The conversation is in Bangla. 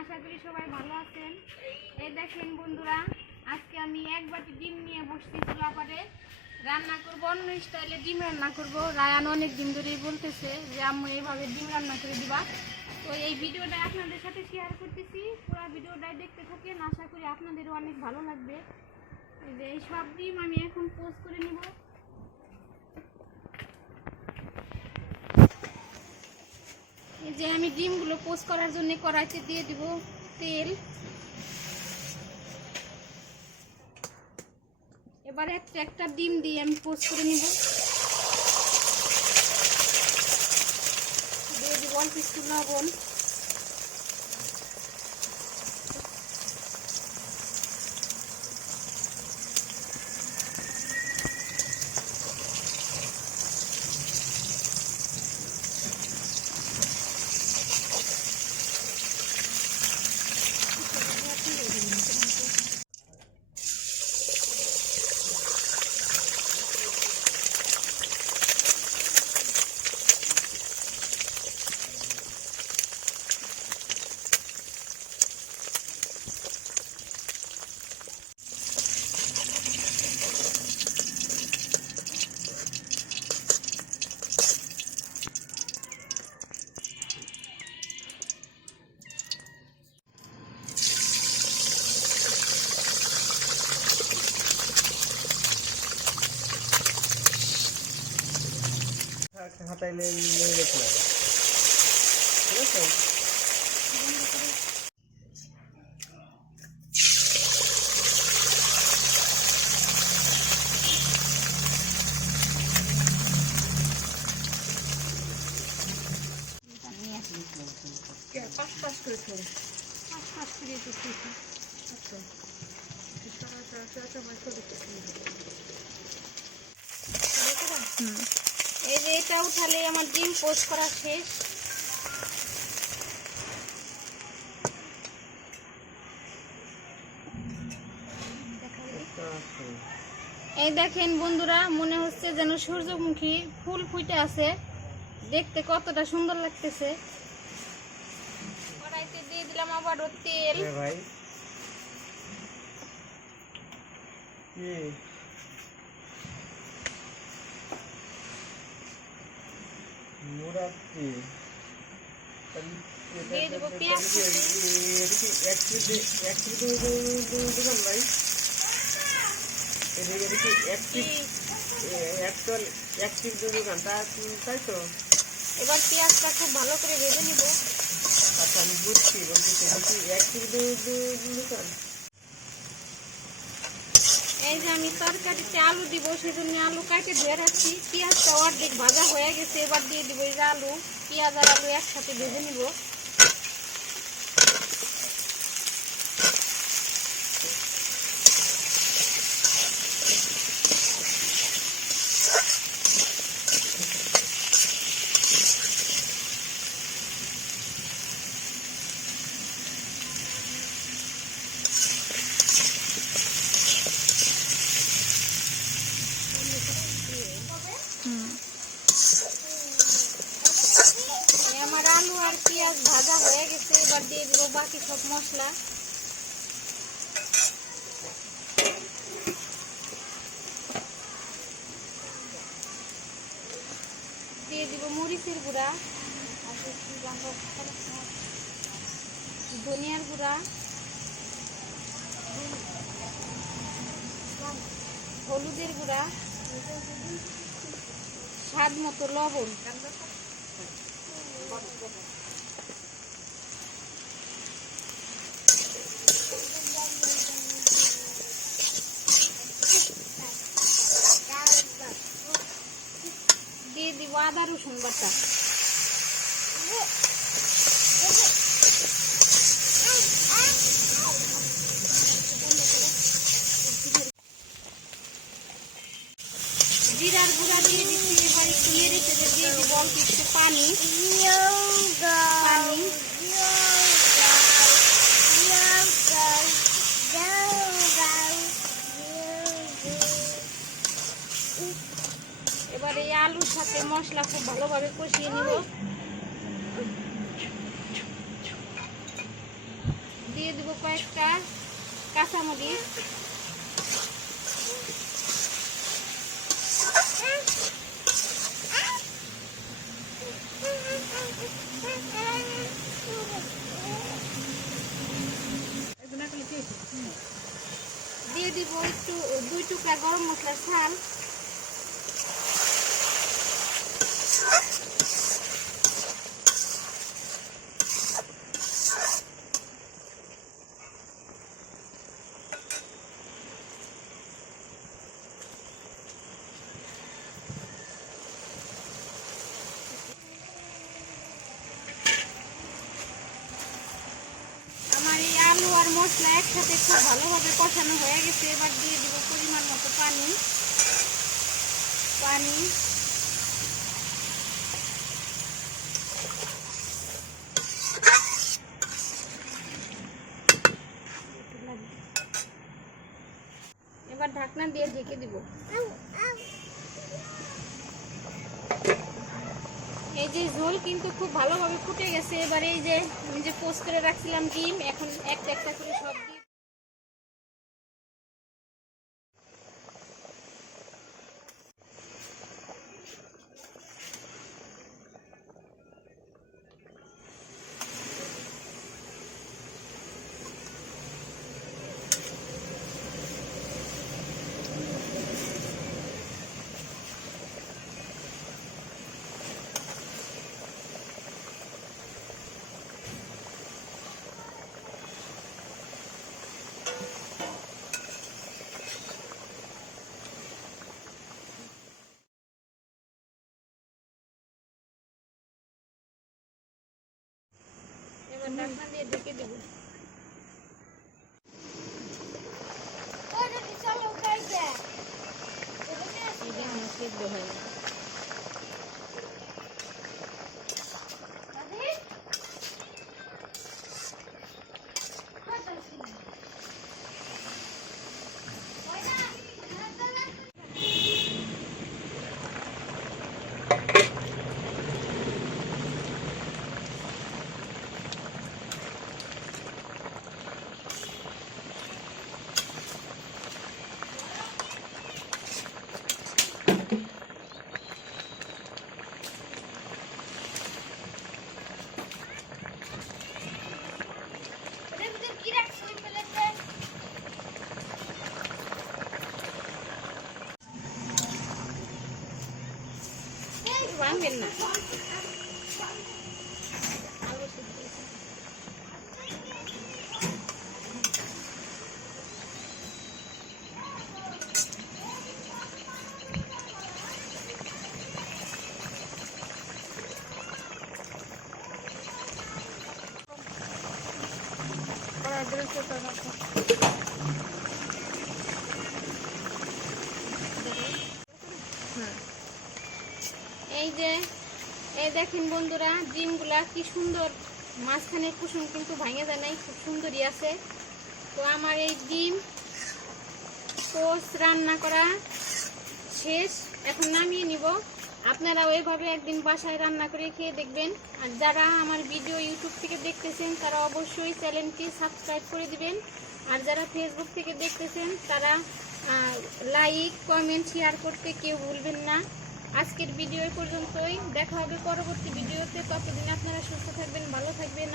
আশা করি সবাই ভালো আছেন। এই দেখেন বন্ধুরা, আজকে আমি এক বাটি ডিম নিয়ে বসছি চুলাপারে। রান্না করবো অন্য স্টাইলে, ডিম রান্না করবো। রায়ান অনেক দিন ধরেই বলতেছে যে আম্মু এইভাবে ডিম রান্না করে দিবা। তো এই ভিডিওটা আপনাদের সাথে শেয়ার করতেছি, পুরো ভিডিওটাই দেখতে থাকেন, আশা করি আপনাদেরও অনেক ভালো লাগবে। এই যে এই সব ডিম আমি এখন পোস্ট করে নিব। এই যে আমি ডিমগুলো পোস্ট করার জন্য কড়াইতে দিয়ে দিব তেল। এবার একটা একটা ডিম দিয়ে আমি পোস্ট করে নিব। দিয়ে দিব অল্প একটু লবণ। হাতায় নিয়ে রেখে ঠিক আছে। পাঁচ করে খেয়ে পাঁচ করে একটু খেয়েছি। এই যে এটা উঠালে আমার ডিম পোস্ট করা শেষ। এই দেখেন বন্ধুরা, মনে হচ্ছে যেন সূর্যমুখী ফুল ফুটে আছে, দেখতে কতটা সুন্দর লাগতেছে। কড়াইতে দিয়ে দিলাম আবারও তেল। ভাই দিয়ে দেবো পেঁয়াজ তাই তো। এবার পেঁয়াজটা খুব ভালো করে ভেজে নিব। আচ্ছা আমি বুঝছি, বলতেছি দোকান। এই যে আমি তরকারিতে আলু দিব, সেজন্য আলু কাটে ধুয়ে রাখছি। পেঁয়াজটা অর্ধেক ভাজা হয়ে গেছে, এবার দিয়ে দিব এই যে আলু। পেঁয়াজ আর আলু একসাথে ভেজে নিব। আমার আলু আর পেঁয়াজ ভাজা হয়ে গেছে, এবার দিয়ে দিব বাকি সব মশলা। দিয়ে দিব মরিচের গুঁড়া, ধনিয়ার গুঁড়া, হলুদের গুঁড়া, স্বাদ মতো লবণ। দিয়ে দিব আদা রসুন বাটা। জিরার গুঁড়া দিয়ে দিচ্ছি। এবার একটু নেড়ে চেড়ে দিয়ে দিব অল্প একটু পানি। এবার এই আলুর সাথে মশলা খুব ভালোভাবে কষিয়ে নিব। দিয়ে দিব কয়েকটা কাঁচামরিচ। দিয়ে দিব একটু 2 টুকরা গরম মশলার ছাল। আমার এই আলু আর মশলা একসাথে খুব ভালোভাবে কষানো হয়ে গেছে। এবার দিয়ে দিব পরিমাণ মতো পানি। এবার ঢাকনা দিয়ে ঢেকে দিব। এই যে ঝোল কিন্তু খুব ভালোভাবে ফুটে গেছে। এবার এই যে আমি যে পোস্ট করে রাখছিলাম ডিম, এখন একটা একটা করে সব দিয়ে এবার ঢাকনা দিয়ে ঢেকে দেব। সিদ্ধ হয়ে গেছে। ভাঙবেন না। এই দেখেন বন্ধুরা, ডিমগুলা কি সুন্দর, মাঝখানের কুসুম কিন্তু ভাঙে যায় নাই, খুব সুন্দরই আছে। তো আমার এই ডিম পোস্ট রান্না করা শেষ, এখন নামিয়ে নিব। আপনারা ওইভাবে একদিন বাসায় রান্না করে খেয়ে দেখবেন। আর যারা আমার ভিডিও ইউটিউব থেকে দেখতেছেন তারা অবশ্যই চ্যানেলটি সাবস্ক্রাইব করে দিবেন। আর যারা ফেসবুক থেকে দেখতেছেন তারা লাইক কমেন্ট শেয়ার করতে কেউ ভুলবেন না। আজকের ভিডিও পর্যন্তই, দেখা হবে পরবর্তী ভিডিওতে। ততদিন আপনারা সুস্থ থাকবেন, ভালো থাকবেন।